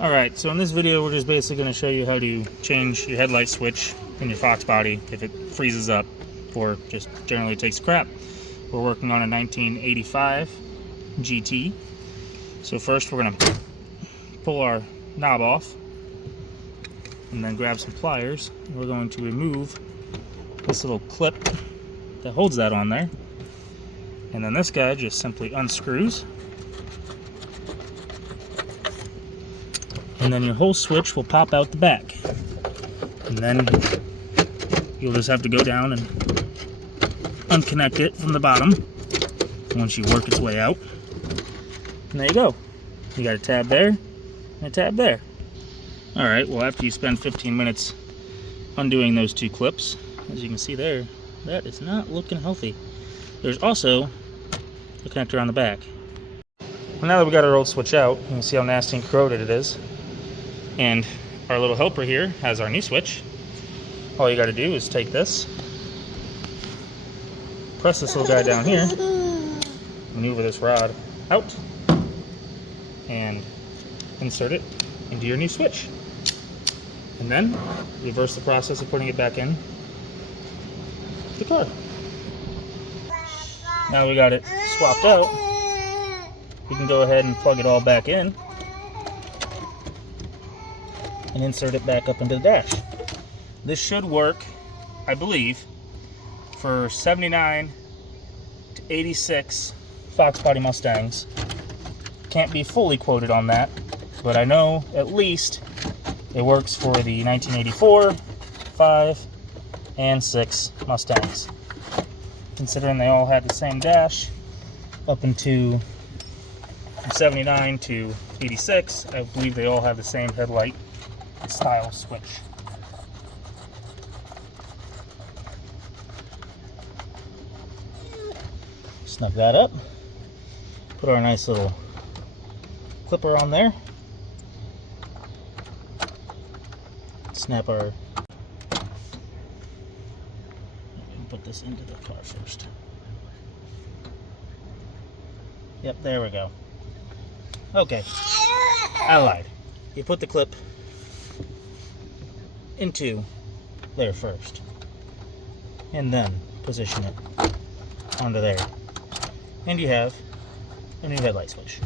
Alright, so in this video we're just basically going to show you how to change your headlight switch in your Foxbody if it freezes up or just generally takes crap. We're working on a 1985 GT. So first we're going to pull our knob off and then grab some pliers. We're going to remove this little clip that holds that on there. And then this guy just simply unscrews. And then your whole switch will pop out the back. And then you'll just have to go down and unconnect it from the bottom once you work its way out. And there you go. You got a tab there and a tab there. Alright, well after you spend 15 minutes undoing those two clips, as you can see there, that is not looking healthy. There's also a connector on the back. Well, now that we got our old switch out, you can see how nasty and corroded it is. And our little helper here has our new switch. All you got to do is take this, press this little guy down here, maneuver this rod out, and insert it into your new switch. And then reverse the process of putting it back in the car. Now we got it swapped out, we can go ahead and plug it all back in and insert it back up into the dash. This should work, I believe, for 79 to 86 Foxbody Mustangs. Can't be fully quoted on that, but I know at least it works for the 1984, 5, and 6 Mustangs. Considering they all had the same dash up into from 79 to 86, I believe they all have the same headlight style switch. Snug that up, put our nice little clipper on there, snap our, put this into the car first. Yep, there we go. Okay, I lied. You put the clip into there first, and then position it onto there, and you have a new headlight switch.